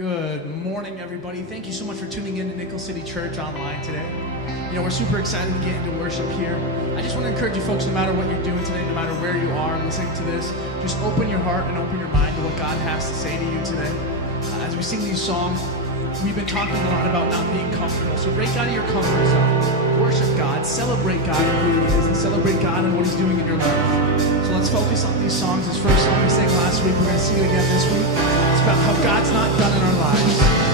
Good morning, everybody. Thank you so much for tuning in to Nickel City Church online today. We're super excited to get into worship here. I just want to encourage you folks, no matter what you're doing today, no matter where you are listening to this, just open your heart and open your mind to what God has to say to you today. As we sing these songs, we've been talking a lot about not being comfortable. So break out of your comfort zone. Worship God. Celebrate God and who He is, and celebrate God and what He's doing in your life. So let's focus on these songs. This first song we sang last week, we're going to sing it again this week. It's about how God's not done in our lives.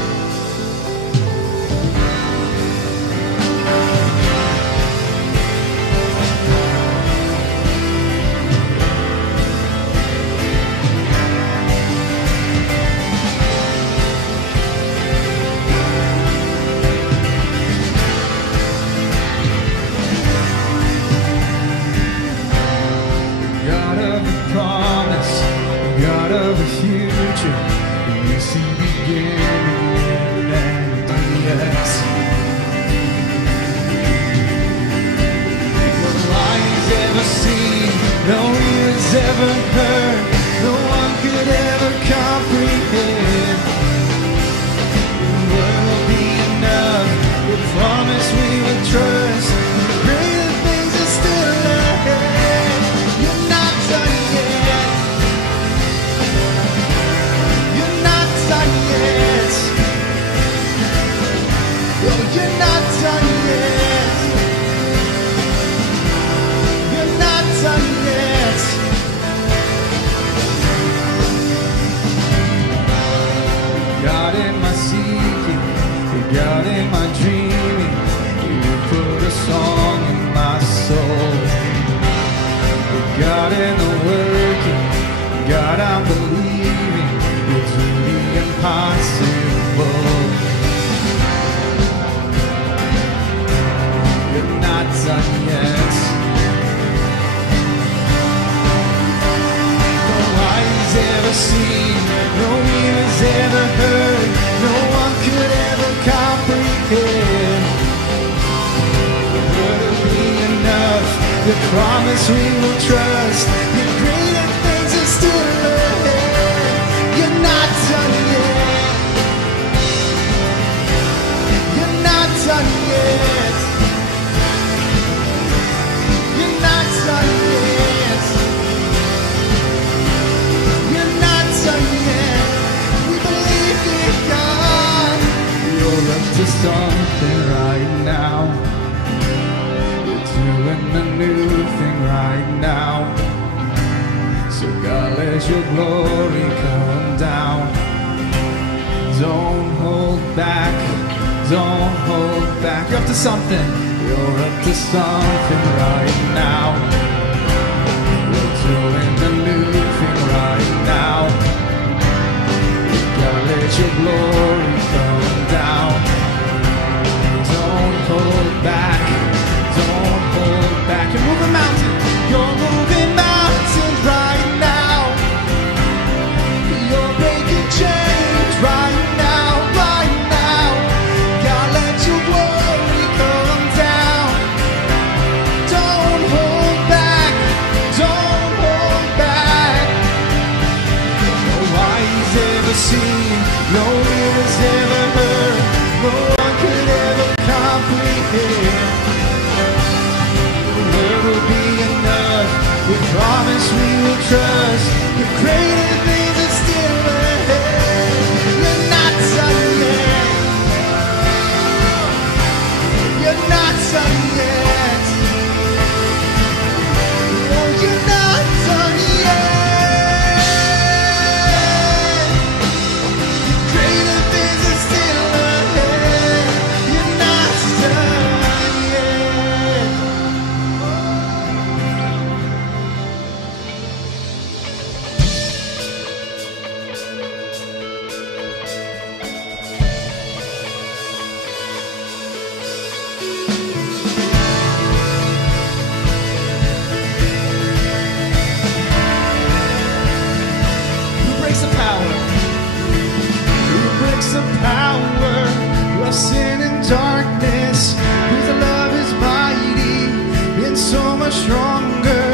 Stronger,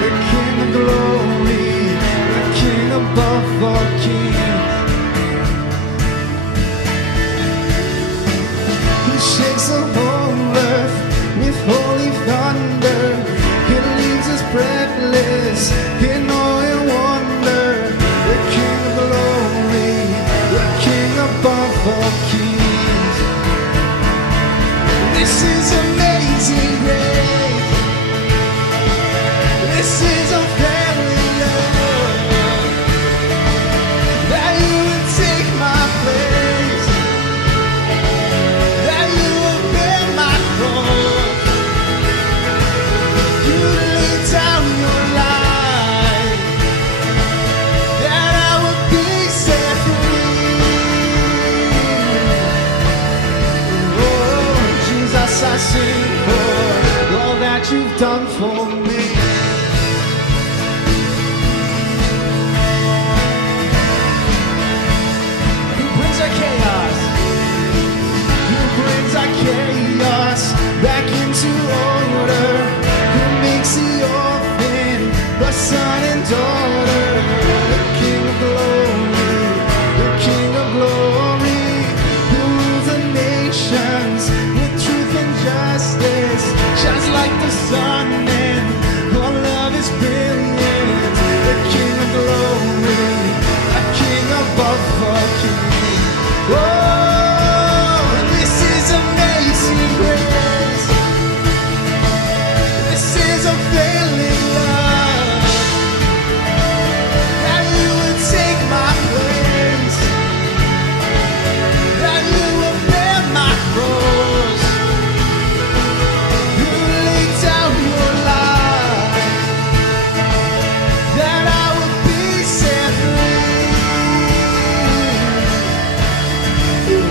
the King of glory, the King above all kings. He shakes the whole earth with holy thunder. He leaves us breathless in awe and wonder. The King of glory, the King above all kings. This is amazing grace. This is unfailing love. That you would take my place. That you would bear my cross. You laid down your life. That I would be set free. Oh, Jesus, I sing for all that you've done for me. Who brings our chaos? Who brings our chaos back into order? Who makes the orphan the son and daughter? The King of glory, the King of glory, who rules the nations with truth and justice, shines like the sun, and all love is brilliant. The King of glory, a King above all kings. Oh, this is amazing grace. This is unfailing love. That you would take my place. That you would bear my cross. You laid down your life. That I would be set free.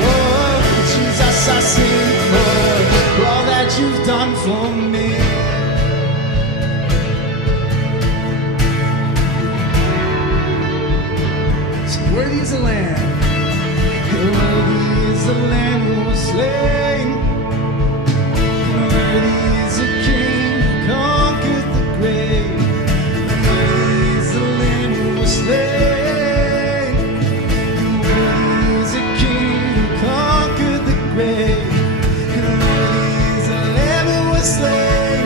Oh, Jesus, I sing for all that you've done for me. So worthy is the Lamb. Worthy is the Lamb who was slain. Worthy is the King who conquered the grave. Worthy is the Lamb who was slain. Worthy is the King who conquered the grave. Worthy is the Lamb who was slain.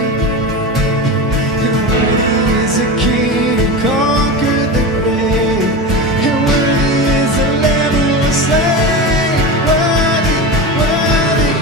Worthy is the King who conquered the grave. Worthy is the Lamb who was slain. Worthy, worthy,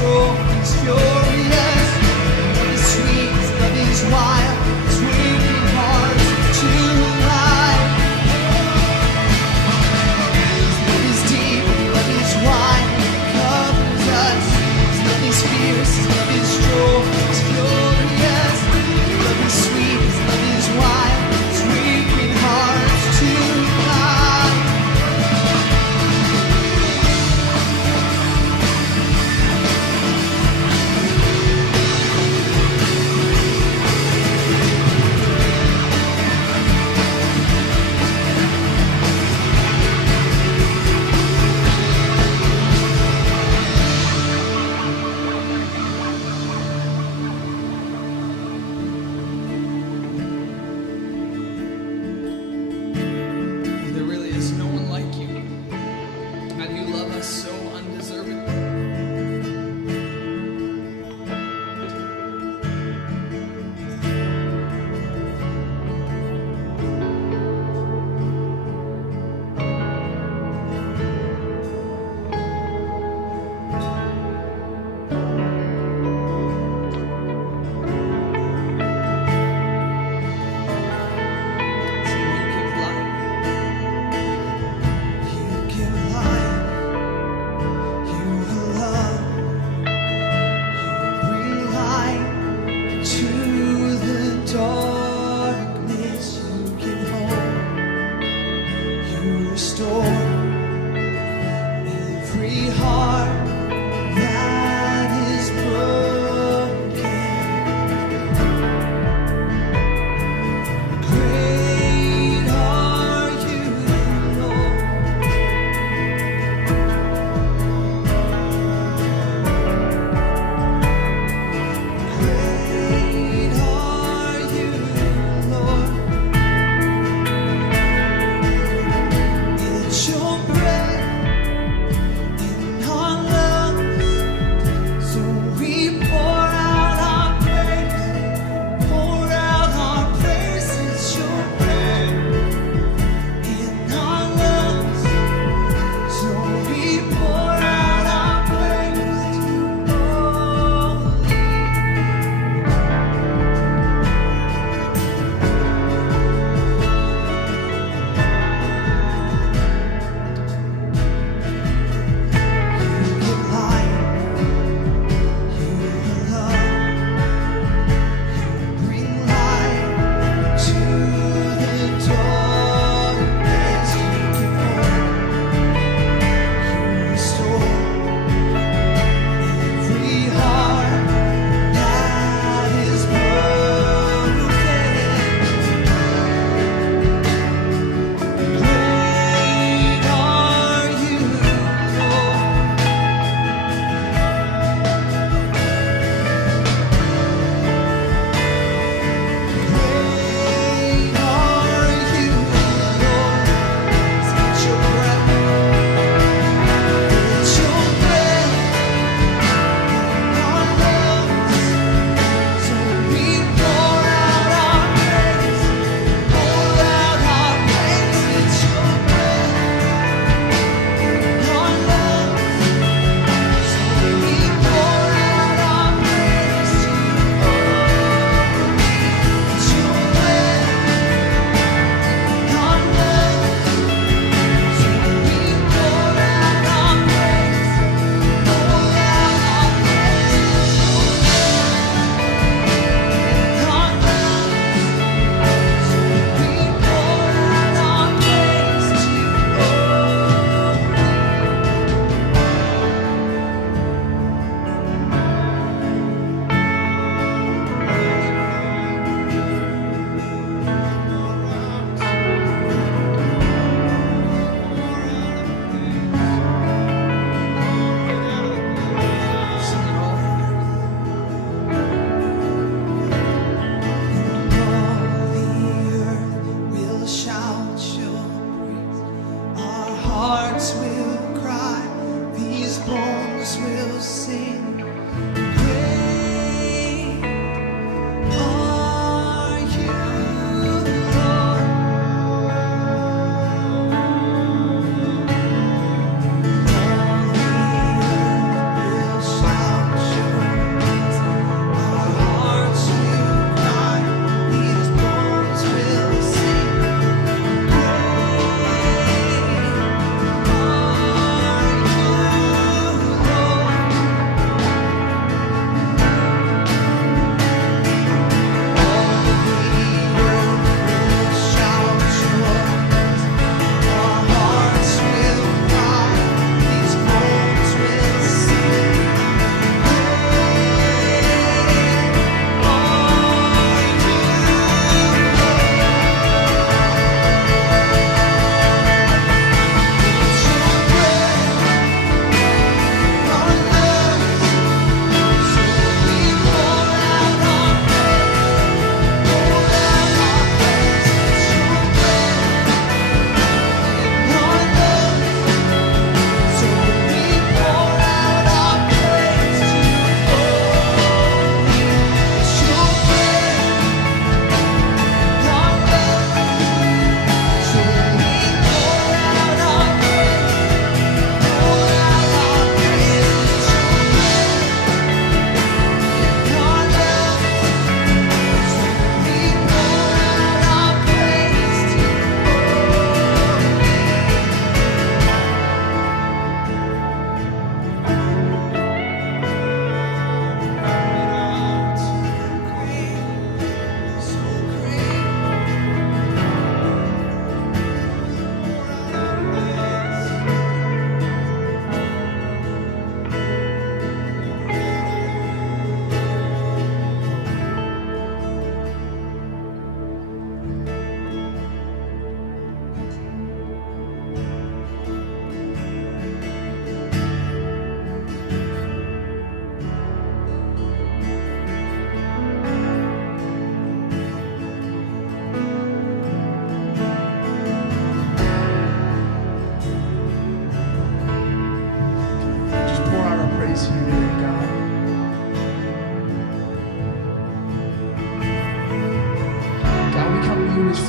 strong, He's furious. Love is sweet, His love is wild, it's waking hearts to life. His love is deep, His love is wide, it covers us. His love is fierce, His love is strong, He's furious. His love is sweet, His love is wild, it's waking hearts to life.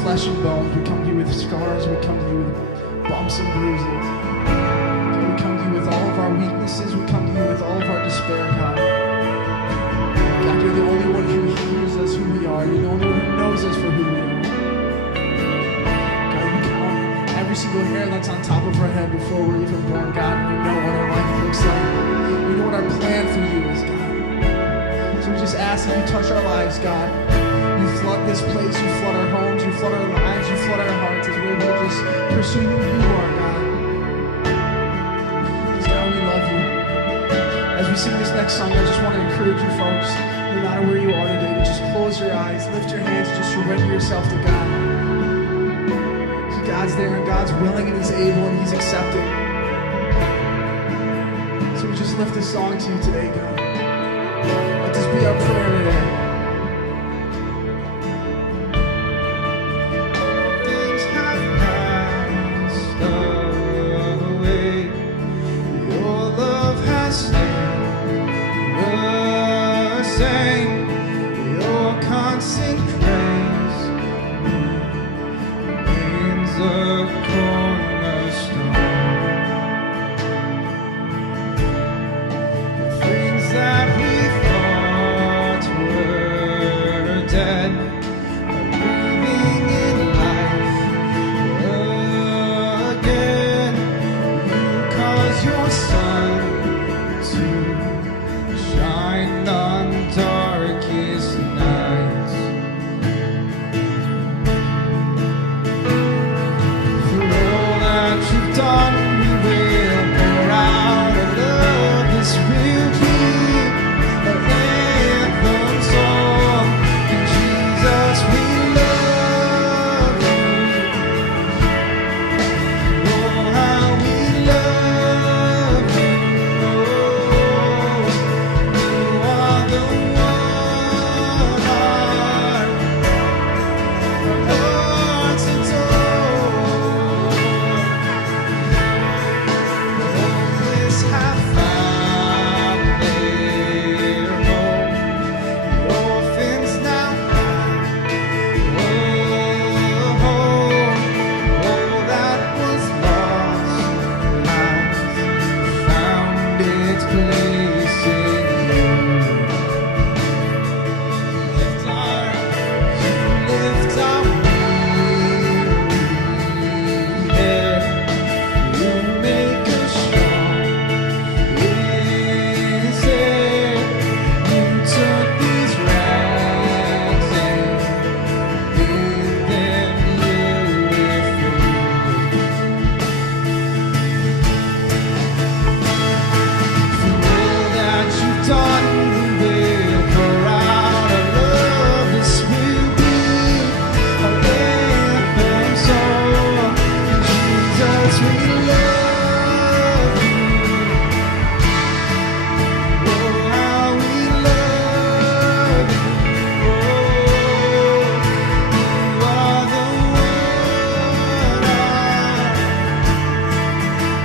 flesh and bones. We come to you with scars. We come to you with bumps and bruises. God, we come to you with all of our weaknesses. We come to you with all of our despair, God. God, you're the only one who hears us who we are. You're the only one who knows us for who we are. God, you count every single hair that's on top of our head before we're even born, God. You know what our life looks like. You know what our plan for you is, God. So we just ask that you touch our lives, God. You flood this place, you flood our homes, you flood our lives, you flood our hearts as we're able to just pursue who you are, God. Because God, we love you. As we sing this next song, I just want to encourage you folks, no matter where you are today, to just close your eyes, lift your hands, just surrender yourself to God. Because God's there and God's willing and He's able and He's accepting. So we just lift this song to you today, God. Let this be our prayer today. Things have passed away. Your love has stayed the same. Your constant grace remains a cornerstone. Things that we thought were dead are breathing in life again. You cause your sun to shine on darkest nights. For all that you've done, we will pour out our love. This will be an anthem song. And Jesus, we love you. Oh, how we love you. Oh, you are the one our hearts adore. Hopeless have found their home. The orphans now have a home. All that was lost has found its place in you. Lift our weary head. You make us strong. Instead, you took these rags and made them beautiful. For all that you've done, we will pour out our love. This will be our anthem song. Jesus, we love you. Oh, how we love you. Oh, you are the one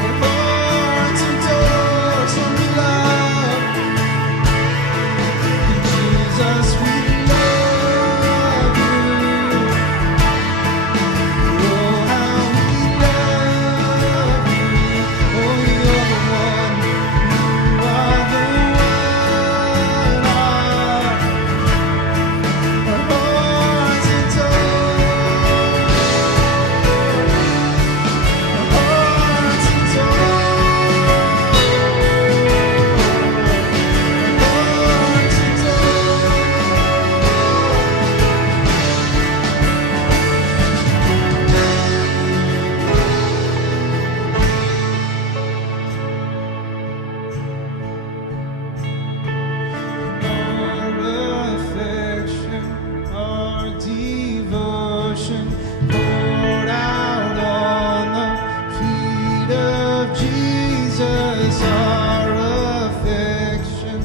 our hearts adore. So we love you. Jesus, we love you. Oh, how we love you. Oh, you're the one. You are the one our hearts adore. Our hearts adore. Our affection, our devotion poured out on the feet of Jesus. Our affection,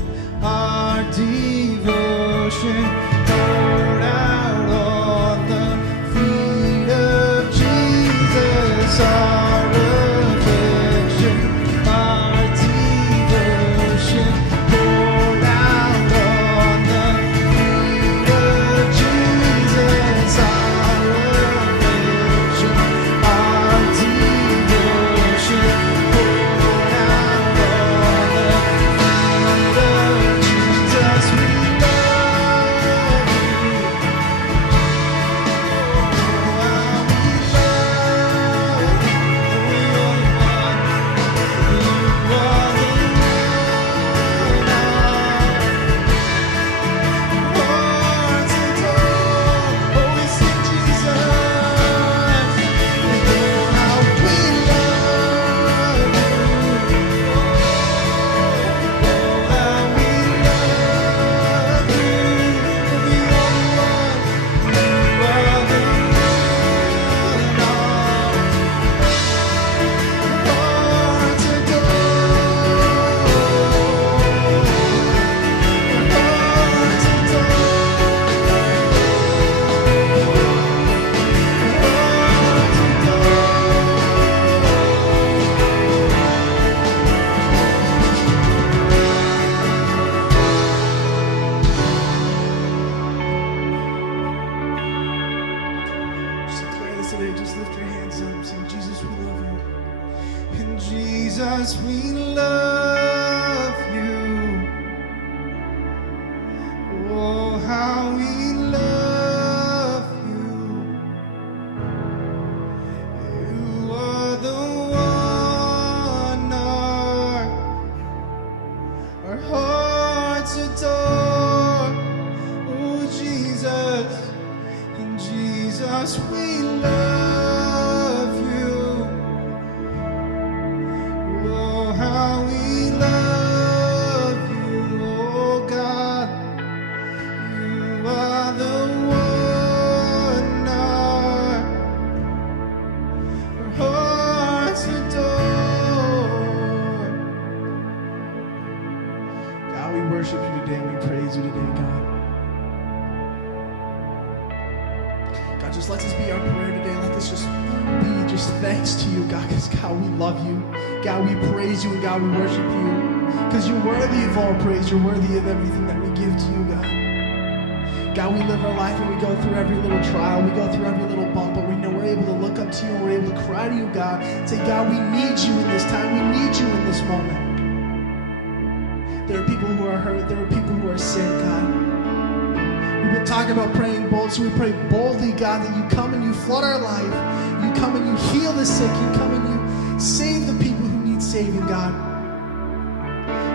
our devotion poured out on the feet of Jesus. Our affection, our devotion poured out on the feet of Jesus. Our Jesus, we love you. Oh, how we love you. You are the one our hearts adore. Oh, Jesus, and Jesus, we love you. Oh, how we love you, oh God. You are the one our hearts adore. God, we worship you today and we praise you today, God. God, just let this be our prayer today. Let this just be just thanks to you, God, because God, we love you. God, we praise you, and God, we worship you. Because you're worthy of all praise. You're worthy of everything that we give to you, God. God, we live our life and we go through every little trial. We go through every little bump, but we know we're able to look up to you and we're able to cry to you, God. Say, God, we need you in this time. We need you in this moment. There are people who are hurt. There are people who are sick, God. We've been talking about praying bold, so we pray boldly, God, that you come and you flood our life. You come and you heal the sick. You come and you save the people who need saving, God.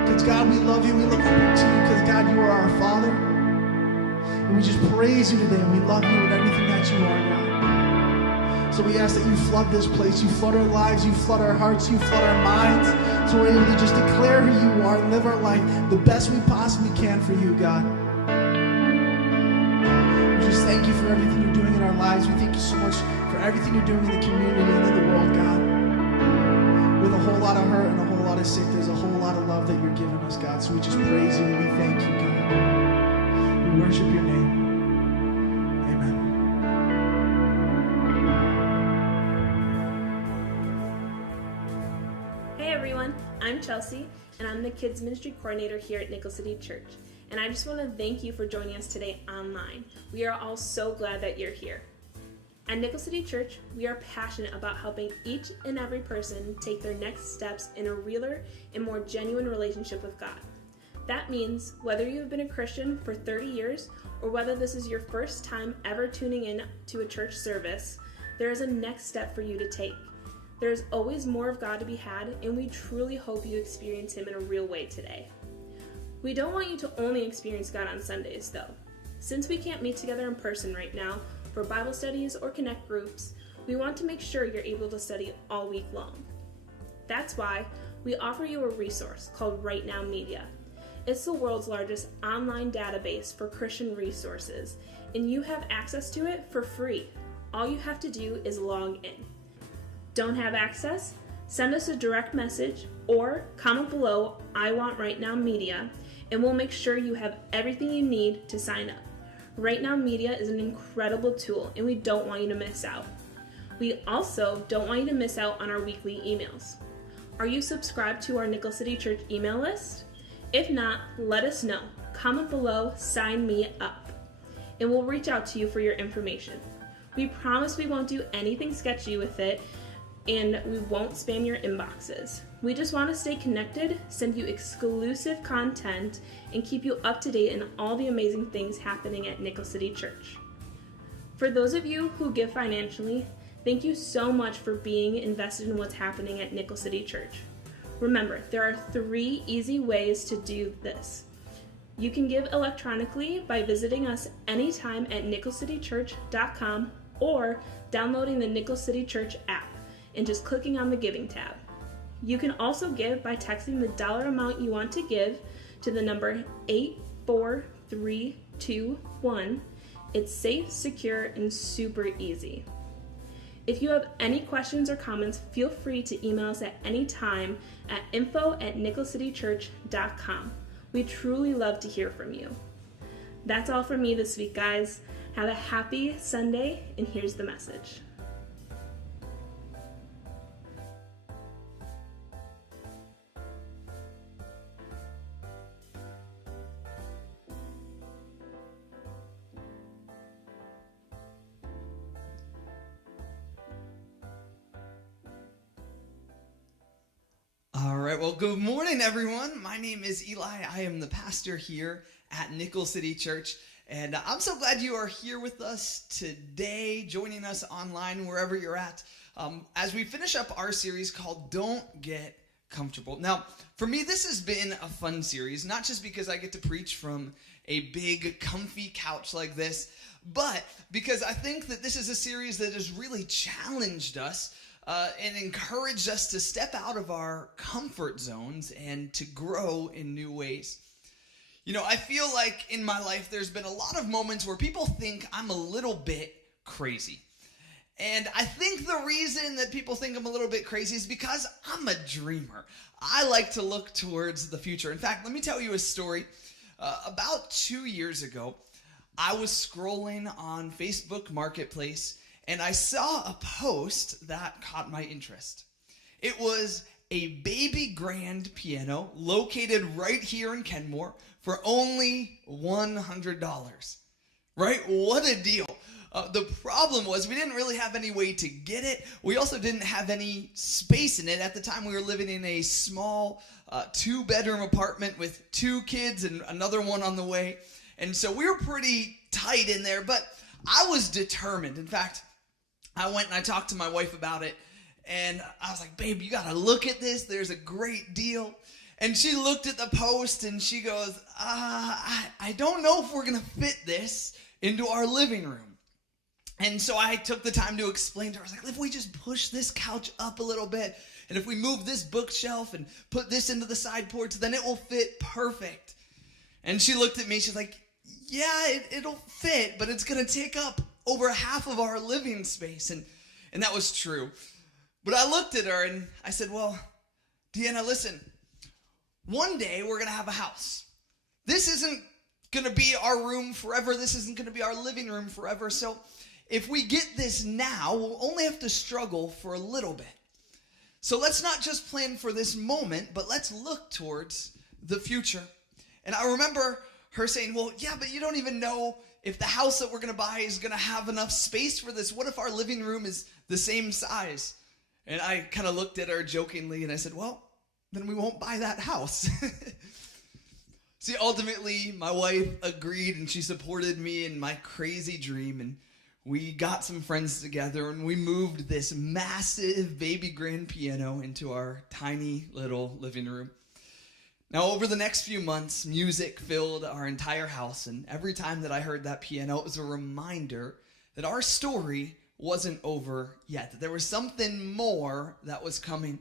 Because, God, we love you. We look up to you because, God, you are our Father. And we just praise you today. And we love you with everything that you are, God. So we ask that you flood this place. You flood our lives. You flood our hearts. You flood our minds. So we're able to just declare who you are and live our life the best we possibly can for you, God. We just thank you for everything you're doing in our lives. We thank you so much for everything you're doing in the community and in the world, God. With a whole lot of hurt and a whole lot of sick, there's a whole lot of love that you're giving us, God. So we just praise you and we thank you, God. We worship your name. Amen. Hey everyone, I'm Chelsea, and I'm the Kids Ministry Coordinator here at Nickel City Church. And I just want to thank you for joining us today online. We are all so glad that you're here. At Nickel City Church, we are passionate about helping each and every person take their next steps in a realer and more genuine relationship with God. That means whether you have been a Christian for 30 years or whether this is your first time ever tuning in to a church service, there is a next step for you to take. There is always more of God to be had, and we truly hope you experience Him in a real way today. We don't want you to only experience God on Sundays, though. Since we can't meet together in person right now for Bible studies or connect groups, we want to make sure you're able to study all week long. That's why we offer you a resource called Right Now Media. It's the world's largest online database for Christian resources, and you have access to it for free. All you have to do is log in. Don't have access? Send us a direct message or comment below, I want Right Now Media, and we'll make sure you have everything you need to sign up. Right Now Media is an incredible tool, and we don't want you to miss out. We also don't want you to miss out on our weekly emails. Are you subscribed to our Nickel City Church email list? If not, let us know. Comment below, sign me up, and we'll reach out to you for your information. We promise we won't do anything sketchy with it, and we won't spam your inboxes. We just want to stay connected, send you exclusive content, and keep you up to date in all the amazing things happening at Nickel City Church. For those of you who give financially, thank you so much for being invested in what's happening at Nickel City Church. Remember, there are 3 easy ways to do this. You can give electronically by visiting us anytime at nickelcitychurch.com or downloading the Nickel City Church app and just clicking on the Giving tab. You can also give by texting the dollar amount you want to give to the number 84321. It's safe, secure, and super easy. If you have any questions or comments, feel free to email us at any time at info@nickelcitychurch.com. We truly love to hear from you. That's all from me this week, guys. Have a happy Sunday, and here's the message. right, well, good morning, everyone. My name is Eli. I am the pastor here at Nickel City Church, and I'm so glad you are here with us today, joining us online, wherever you're at, as we finish up our series called Don't Get Comfortable. Now, for me, this has been a fun series, not just because I get to preach from a big, comfy couch like this, but because I think that this is a series that has really challenged us and encouraged us to step out of our comfort zones and to grow in new ways. You know, I feel like in my life there's been a lot of moments where people think I'm a little bit crazy. And I think the reason that people think I'm a little bit crazy is because I'm a dreamer. I like to look towards the future. In fact, let me tell you a story. About 2 years ago, I was scrolling on Facebook Marketplace, and I saw a post that caught my interest. It was a baby grand piano located right here in Kenmore for only $100. Right? What a deal. The problem was we didn't really have any way to get it. We also didn't have any space in it. At the time, we were living in a small 2-bedroom apartment with 2 kids and another one on the way. And so we were pretty tight in there, but I was determined. In fact, I went and I talked to my wife about it, and I was like, babe, you got to look at this. There's a great deal. And she looked at the post, and she goes, I don't know if we're going to fit this into our living room. And so I took the time to explain to her. I was like, if we just push this couch up a little bit, and if we move this bookshelf and put this into the side porch, then it will fit perfect. And she looked at me. She's like, yeah, it'll fit, but it's going to take up over half of our living space. And that was true. But I looked at her and I said, well, Deanna, listen, one day we're going to have a house. This isn't going to be our room forever. This isn't going to be our living room forever. So if we get this now, we'll only have to struggle for a little bit. So let's not just plan for this moment, but let's look towards the future. And I remember her saying, well, yeah, but you don't even know if the house that we're going to buy is going to have enough space for this. What if our living room is the same size? And I kind of looked at her jokingly and I said, well, then we won't buy that house. See, ultimately, my wife agreed and she supported me in my crazy dream. And we got some friends together and we moved this massive baby grand piano into our tiny little living room. Now, over the next few months, music filled our entire house, and every time that I heard that piano, it was a reminder that our story wasn't over yet, that there was something more that was coming.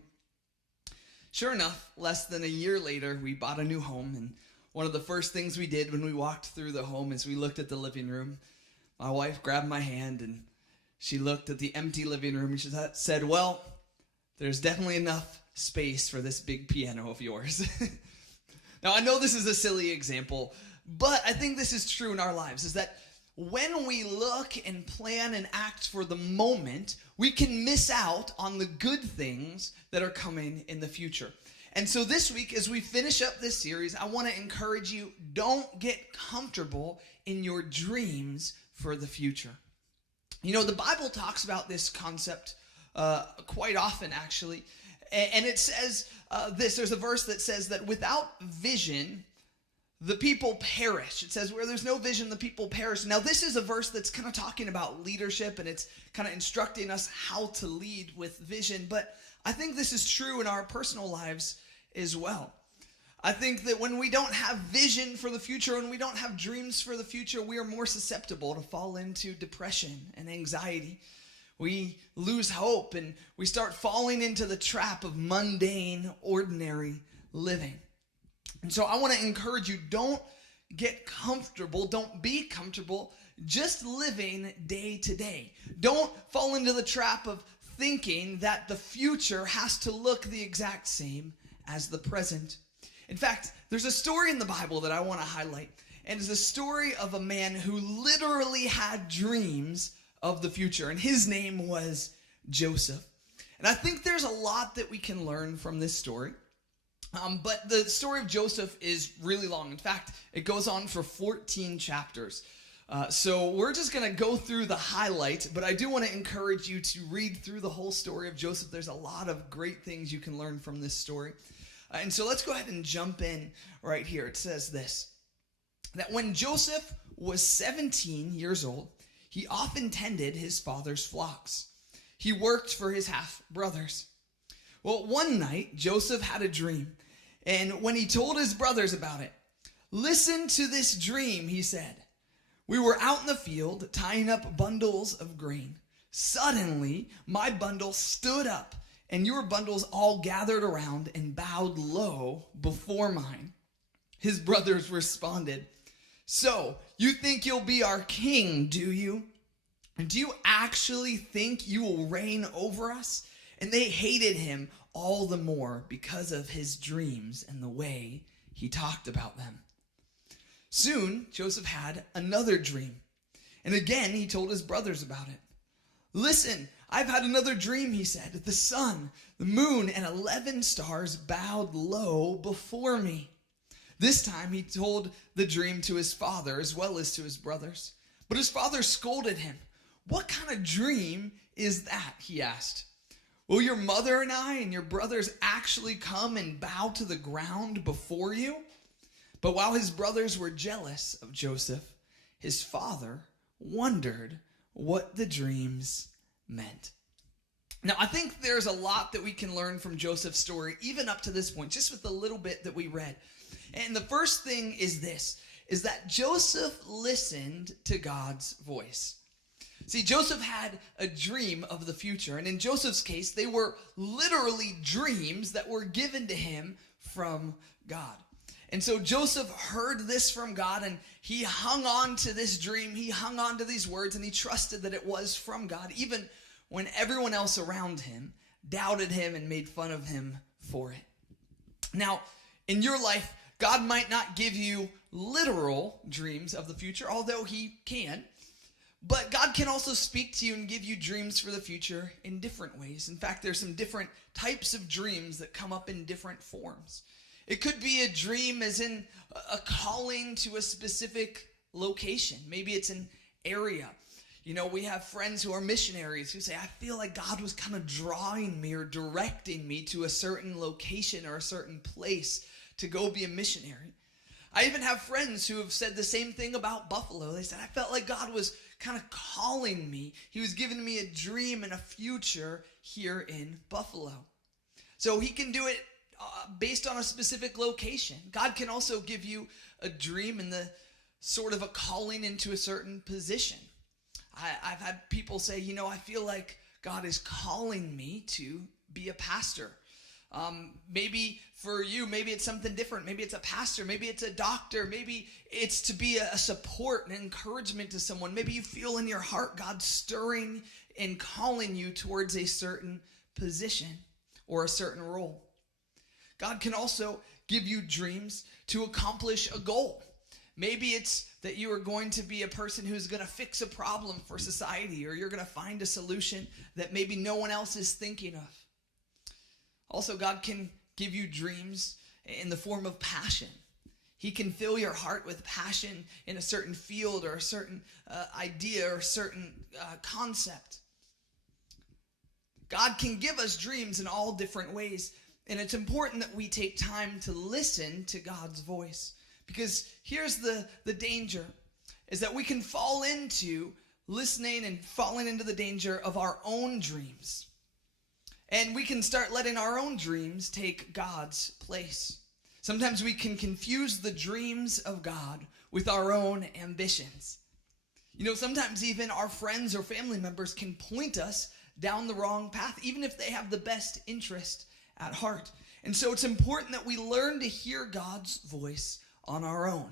Sure enough, less than a year later, we bought a new home, and one of the first things we did when we walked through the home is we looked at the living room. My wife grabbed my hand, and she looked at the empty living room, and she said, well, there's definitely enough space for this big piano of yours. Now, I know this is a silly example, but I think this is true in our lives, is that when we look and plan and act for the moment, we can miss out on the good things that are coming in the future. And so this week, as we finish up this series, I want to encourage you, don't get comfortable in your dreams for the future. You know, the Bible talks about this concept quite often, actually. And it says there's a verse that says that without vision, the people perish. It says where there's no vision, the people perish. Now, this is a verse that's kind of talking about leadership, and it's kind of instructing us how to lead with vision. But I think this is true in our personal lives as well. I think that when we don't have vision for the future, when we don't have dreams for the future, we are more susceptible to fall into depression and anxiety. We lose hope and we start falling into the trap of mundane, ordinary living. And so I want to encourage you, don't get comfortable, don't be comfortable just living day to day. Don't fall into the trap of thinking that the future has to look the exact same as the present. In fact, there's a story in the Bible that I want to highlight, and it's the story of a man who literally had dreams of the future, and his name was Joseph. And I think there's a lot that we can learn from this story. But the story of Joseph is really long. In fact, it goes on for 14 chapters. So we're just going to go through the highlights, but I do want to encourage you to read through the whole story of Joseph. There's a lot of great things you can learn from this story. And so let's go ahead and jump in right here. It says this, that when Joseph was 17 years old, he often tended his father's flocks. He worked for his half-brothers. Well, one night, Joseph had a dream, and when he told his brothers about it, "Listen to this dream," he said. "We were out in the field tying up bundles of grain. Suddenly, my bundle stood up, and your bundles all gathered around and bowed low before mine." His brothers responded, "So, you think you'll be our king, do you? And do you actually think you will reign over us?" And they hated him all the more because of his dreams and the way he talked about them. Soon, Joseph had another dream, and again he told his brothers about it. "Listen, I've had another dream," he said. "The sun, the moon, and 11 stars bowed low before me." This time he told the dream to his father as well as to his brothers. But his father scolded him. "What kind of dream is that?" he asked. "Will your mother and I and your brothers actually come and bow to the ground before you?" But while his brothers were jealous of Joseph, his father wondered what the dreams meant. Now, I think there's a lot that we can learn from Joseph's story, even up to this point, just with the little bit that we read. And the first thing is this, is that Joseph listened to God's voice. See, Joseph had a dream of the future, and in Joseph's case, they were literally dreams that were given to him from God. And so Joseph heard this from God, and he hung on to this dream, he hung on to these words, and he trusted that it was from God, even when everyone else around him doubted him and made fun of him for it. Now, in your life, God might not give you literal dreams of the future, although he can. But God can also speak to you and give you dreams for the future in different ways. In fact, there's some different types of dreams that come up in different forms. It could be a dream as in a calling to a specific location. Maybe it's an area. You know, we have friends who are missionaries who say, "I feel like God was kind of drawing me or directing me to a certain location or a certain place to go be a missionary." I even have friends who have said the same thing about Buffalo. They said, "I felt like God was kind of calling me. He was giving me a dream and a future here in Buffalo." So he can do it based on a specific location. God can also give you a dream and the sort of a calling into a certain position. I've had people say, "You know, I feel like God is calling me to be a pastor." Maybe for you, maybe it's something different. Maybe it's a pastor. Maybe it's a doctor. Maybe it's to be a support and encouragement to someone. Maybe you feel in your heart God stirring and calling you towards a certain position or a certain role. God can also give you dreams to accomplish a goal. Maybe it's that you are going to be a person who's going to fix a problem for society, or you're going to find a solution that maybe no one else is thinking of. Also, God can give you dreams in the form of passion. He can fill your heart with passion in a certain field or a certain idea or a certain concept. God can give us dreams in all different ways, and it's important that we take time to listen to God's voice. Because here's the danger, is that we can fall into listening and falling into the danger of our own dreams. And we can start letting our own dreams take God's place. Sometimes we can confuse the dreams of God with our own ambitions. You know, sometimes even our friends or family members can point us down the wrong path, even if they have the best interest at heart. And so it's important that we learn to hear God's voice on our own.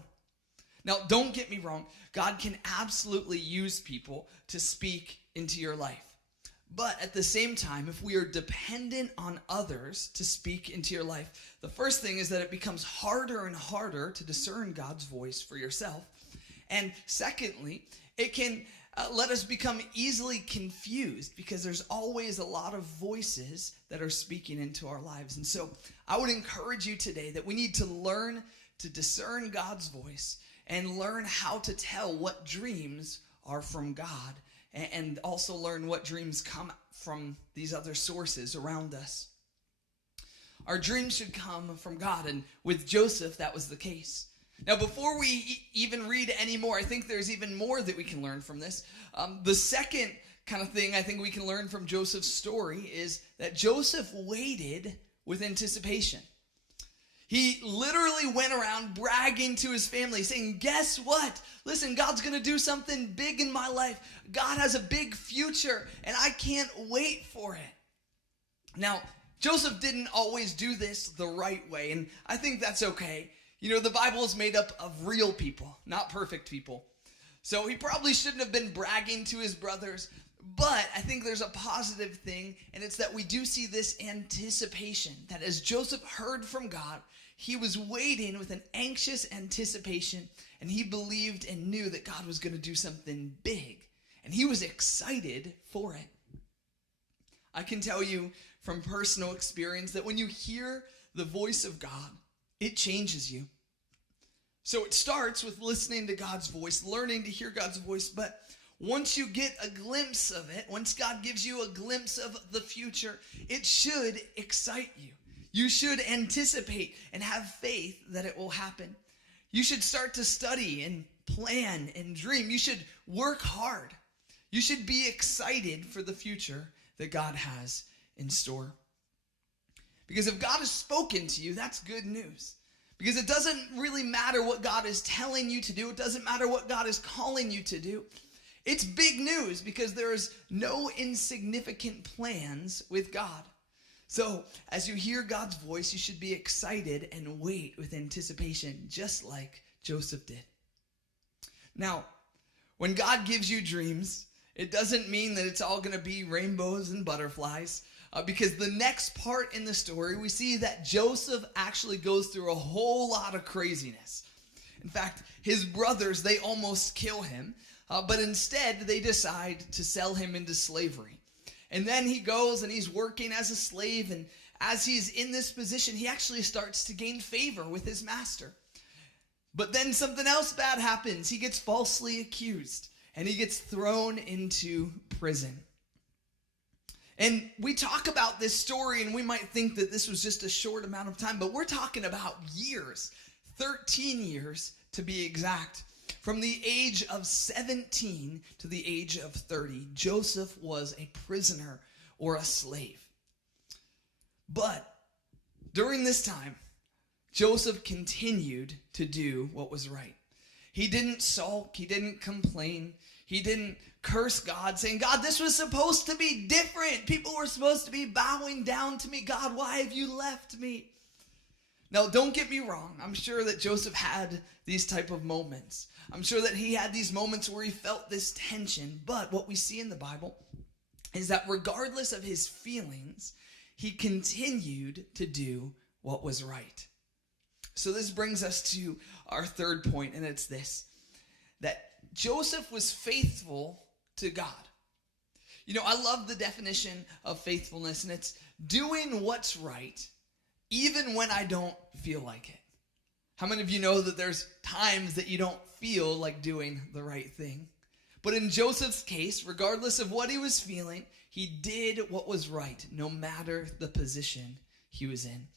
Now, don't get me wrong. God can absolutely use people to speak into your life. But at the same time, if we are dependent on others to speak into your life, the first thing is that it becomes harder and harder to discern God's voice for yourself. And secondly, it can let us become easily confused because there's always a lot of voices that are speaking into our lives. And so I would encourage you today that we need to learn to discern God's voice and learn how to tell what dreams are from God, and also learn what dreams come from these other sources around us. Our dreams should come from God. And with Joseph, that was the case. Now, before we even read any more, I think there's even more that we can learn from this. The second kind of thing I think we can learn from Joseph's story is that Joseph waited with anticipation. He literally went around bragging to his family, saying, guess what? Listen, God's going to do something big in my life. God has a big future, and I can't wait for it. Now, Joseph didn't always do this the right way, and I think that's okay. You know, the Bible is made up of real people, not perfect people. So he probably shouldn't have been bragging to his brothers, but I think there's a positive thing, and it's that we do see this anticipation, that as Joseph heard from God, he was waiting with an anxious anticipation, and he believed and knew that God was going to do something big, and he was excited for it. I can tell you from personal experience that when you hear the voice of God, it changes you. So it starts with listening to God's voice, learning to hear God's voice, but once you get a glimpse of it, once God gives you a glimpse of the future, it should excite you. You should anticipate and have faith that it will happen. You should start to study and plan and dream. You should work hard. You should be excited for the future that God has in store. Because if God has spoken to you, that's good news. Because it doesn't really matter what God is telling you to do. It doesn't matter what God is calling you to do. It's big news because there is no insignificant plans with God. So as you hear God's voice, you should be excited and wait with anticipation, just like Joseph did. Now, when God gives you dreams, it doesn't mean that it's all going to be rainbows and butterflies. Because the next part in the story, we see that Joseph actually goes through a whole lot of craziness. In fact, his brothers, they almost kill him, but instead they decide to sell him into slavery. And then he goes and he's working as a slave, and as he's in this position, he actually starts to gain favor with his master. But then something else bad happens. He gets falsely accused, and he gets thrown into prison. And we talk about this story and we might think that this was just a short amount of time, but we're talking about years, 13 years to be exact. From the age of 17 to the age of 30, Joseph was a prisoner or a slave. But during this time, Joseph continued to do what was right. He didn't sulk, he didn't complain, he didn't curse God, saying, God, this was supposed to be different. People were supposed to be bowing down to me. God, why have you left me? Now, don't get me wrong. I'm sure that Joseph had these type of moments. I'm sure that he had these moments where he felt this tension. But what we see in the Bible is that regardless of his feelings, he continued to do what was right. So this brings us to our third point, and it's this, that Joseph was faithful to God. You know, I love the definition of faithfulness, and it's doing what's right even when I don't feel like it. How many of you know that there's times that you don't feel like doing the right thing? But in Joseph's case, regardless of what he was feeling, he did what was right, no matter the position he was in.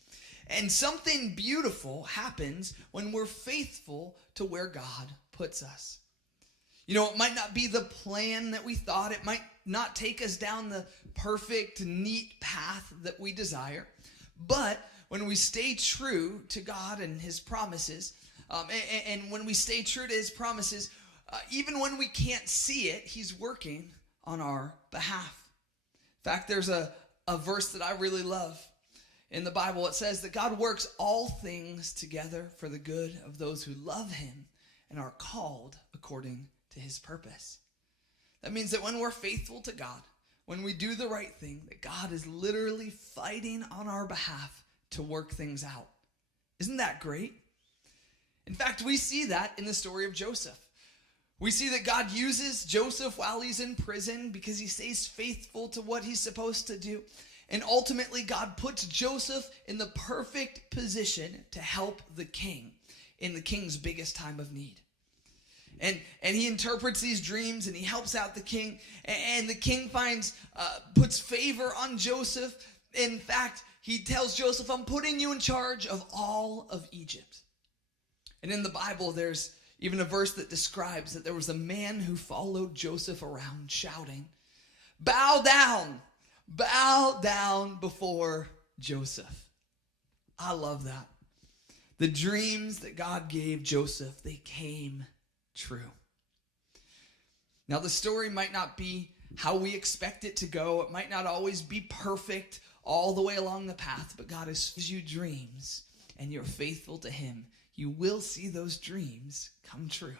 And something beautiful happens when we're faithful to where God puts us. You know, it might not be the plan that we thought. It might not take us down the perfect, neat path that we desire. But when we stay true to God and his promises, and when we stay true to his promises, even when we can't see it, he's working on our behalf. In fact, there's a verse that I really love in the Bible. It says that God works all things together for the good of those who love him and are called according to his purpose. That means that when we're faithful to God, when we do the right thing, that God is literally fighting on our behalf to work things out. Isn't that great? In fact, we see that in the story of Joseph. We see that God uses Joseph while he's in prison because he stays faithful to what he's supposed to do. And ultimately, God puts Joseph in the perfect position to help the king in the king's biggest time of need. And he interprets these dreams and he helps out the king. And the king puts favor on Joseph. In fact, he tells Joseph, I'm putting you in charge of all of Egypt. And in the Bible, there's even a verse that describes that there was a man who followed Joseph around shouting, bow down before Joseph. I love that. The dreams that God gave Joseph, they came true. Now, the story might not be how we expect it to go. It might not always be perfect all the way along the path, but God has given you dreams and you're faithful to him. You will see those dreams come true.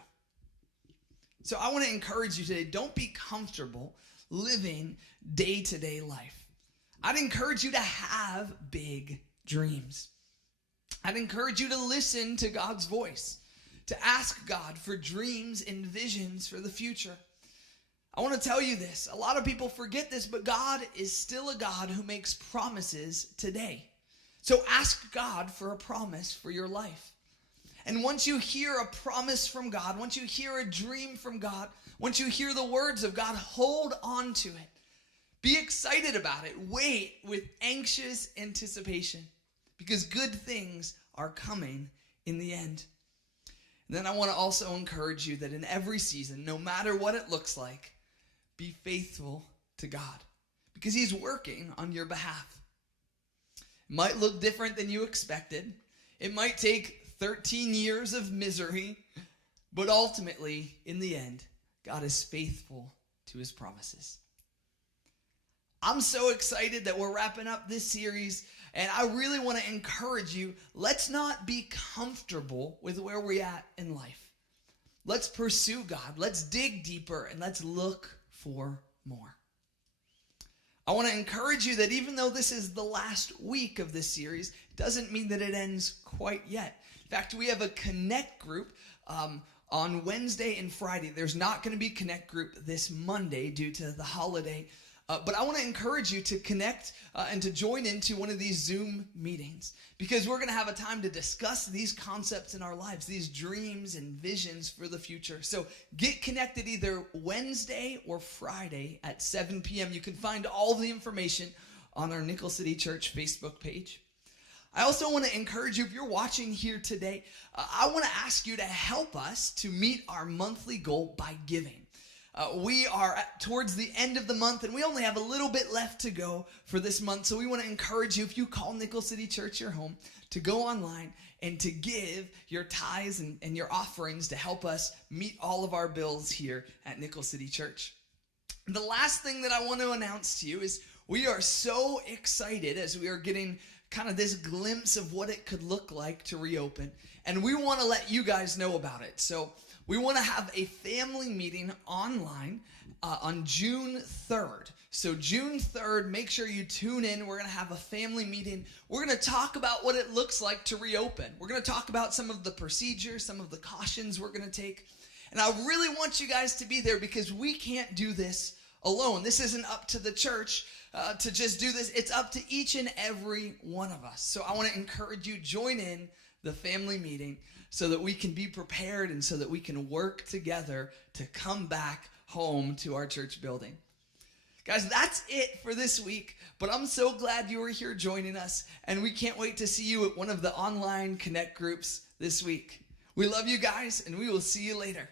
So I want to encourage you today, don't be comfortable living day-to-day life. I'd encourage you to have big dreams. I'd encourage you to listen to God's voice, to ask God for dreams and visions for the future. I want to tell you this. A lot of people forget this, but God is still a God who makes promises today. So ask God for a promise for your life. And once you hear a promise from God, once you hear a dream from God, once you hear the words of God, hold on to it. Be excited about it. Wait with anxious anticipation, because good things are coming in the end. And then I want to also encourage you that in every season, no matter what it looks like, be faithful to God, because he's working on your behalf. It might look different than you expected. It might take 13 years of misery, but ultimately, in the end, God is faithful to his promises. I'm so excited that we're wrapping up this series, and I really want to encourage you, let's not be comfortable with where we're at in life. Let's pursue God. Let's dig deeper, and let's look for more. I want to encourage you that even though this is the last week of this series, it doesn't mean that it ends quite yet. In fact, we have a Connect group on Wednesday and Friday. There's not going to be Connect group this Monday due to the holiday. But I want to encourage you to connect and to join into one of these Zoom meetings, because we're going to have a time to discuss these concepts in our lives, these dreams and visions for the future. So get connected either Wednesday or Friday at 7 p.m. You can find all the information on our Nickel City Church Facebook page. I also want to encourage you, if you're watching here today, I want to ask you to help us to meet our monthly goal by giving. We are towards the end of the month, and we only have a little bit left to go for this month. So we want to encourage you, if you call Nickel City Church your home, to go online and to give your tithes and your offerings to help us meet all of our bills here at Nickel City Church. The last thing that I want to announce to you is we are so excited as we are getting kind of this glimpse of what it could look like to reopen. And we want to let you guys know about it. So we want to have a family meeting online on June 3rd. So June 3rd, make sure you tune in. We're going to have a family meeting. We're going to talk about what it looks like to reopen. We're going to talk about some of the procedures, some of the cautions we're going to take. And I really want you guys to be there, because we can't do this alone. This isn't up to the church to just do this. It's up to each and every one of us. So I want to encourage you, join in the family meeting so that we can be prepared and so that we can work together to come back home to our church building. Guys, that's it for this week, but I'm so glad you were here joining us, and we can't wait to see you at one of the online Connect groups this week. We love you guys, and we will see you later.